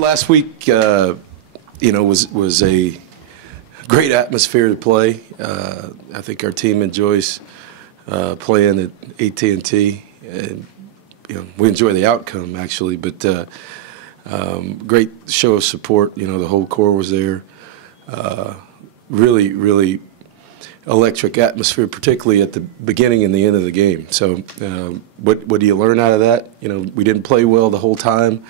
last week, was a great atmosphere to play. I think our team enjoys playing at AT&T, and we enjoy the outcome actually. But great show of support. The whole core was there. Really electric atmosphere, particularly at the beginning and the end of the game. So what do you learn out of that? We didn't play well the whole time,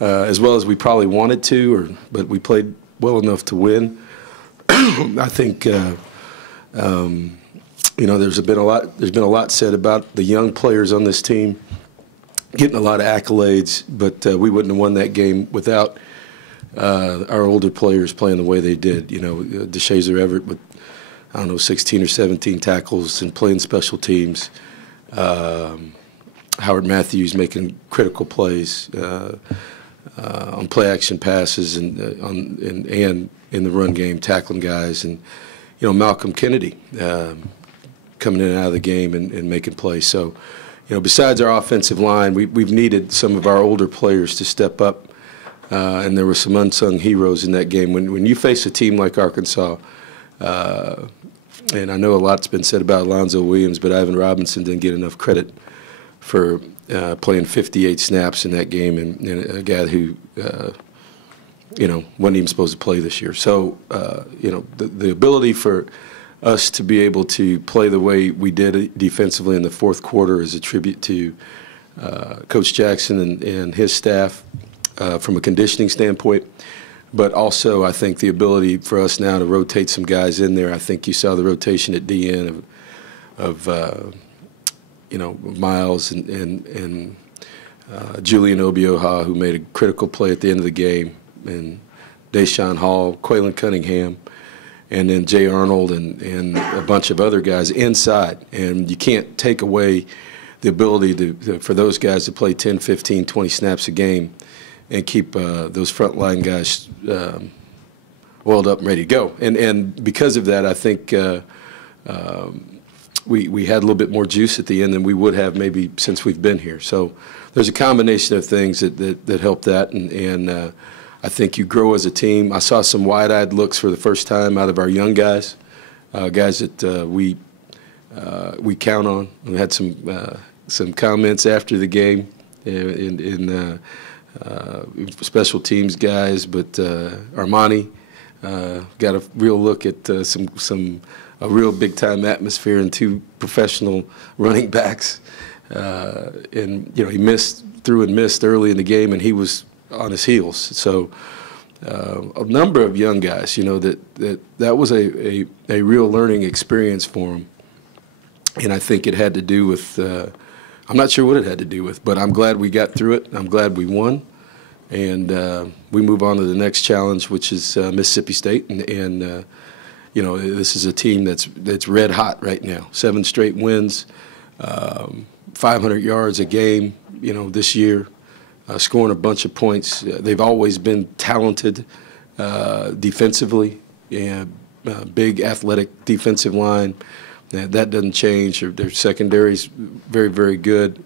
as well as we probably wanted to, but we played well enough to win. I think there's been a lot said about the young players on this team getting a lot of accolades, but we wouldn't have won that game without our older players playing the way they did. DeShazer Everett with 16 or 17 tackles and playing special teams. Howard Matthews making critical plays on play action passes and in the run game, tackling guys, and Malcolm Kennedy coming in and out of the game and making plays. So, besides our offensive line, we've needed some of our older players to step up, and there were some unsung heroes in that game. When you face a team like Arkansas, and I know a lot's been said about Alonzo Williams, but Ivan Robinson didn't get enough credit for playing 58 snaps in that game, and a guy who wasn't even supposed to play this year. So the ability for us to be able to play the way we did defensively in the fourth quarter is a tribute to Coach Jackson and his staff from a conditioning standpoint. But also, I think the ability for us now to rotate some guys in there. I think you saw the rotation at DN of Miles and Julian Obioha, who made a critical play at the end of the game, and Deshaun Hall, Quaylen Cunningham, and then Jay Arnold and a bunch of other guys inside. And you can't take away the ability for those guys to play 10, 15, 20 snaps a game and keep those frontline guys oiled up and ready to go. And because of that, I think we had a little bit more juice at the end than we would have maybe since we've been here. So there's a combination of things that help that, and I think you grow as a team. I saw some wide-eyed looks for the first time out of our young guys, guys that we count on. We had some comments after the game in special teams guys, but Armani got a real look at a real big-time atmosphere and two professional running backs. And he threw and missed early in the game, and he was on his heels. So a number of young guys, that was a real learning experience for them. And I think it had to do with I'm not sure what it had to do with, but I'm glad we got through it. I'm glad we won. And we move on to the next challenge, which is Mississippi State. And this is a team that's red hot right now. 7 straight wins, 500 yards a game, this year, scoring a bunch of points. They've always been talented defensively, and big athletic defensive line. That doesn't change. Their secondary's very, very good.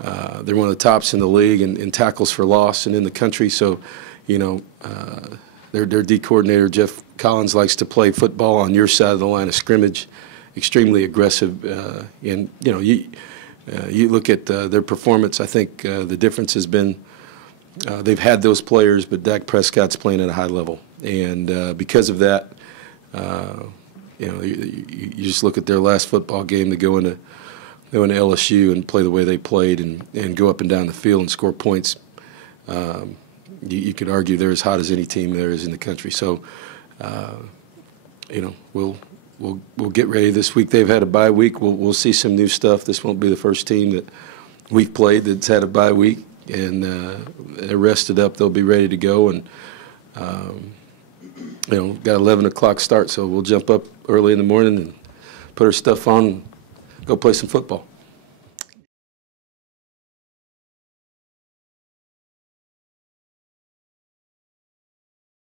They're one of the tops in the league in tackles for loss and in the country. So, their D coordinator, Jeff Collins, likes to play football on your side of the line of scrimmage, extremely aggressive. And, you look at their performance, I think the difference has been they've had those players, but Dak Prescott's playing at a high level. And because of that, you just look at their last football game to go into LSU and play the way they played and go up and down the field and score points. You could argue they're as hot as any team there is in the country. So, we'll get ready this week. They've had a bye week. We'll see some new stuff. This won't be the first team that we've played that's had a bye week, and they're rested up. They'll be ready to go, and got 11 o'clock start, so we'll jump up early in the morning and put our stuff on and go play some football.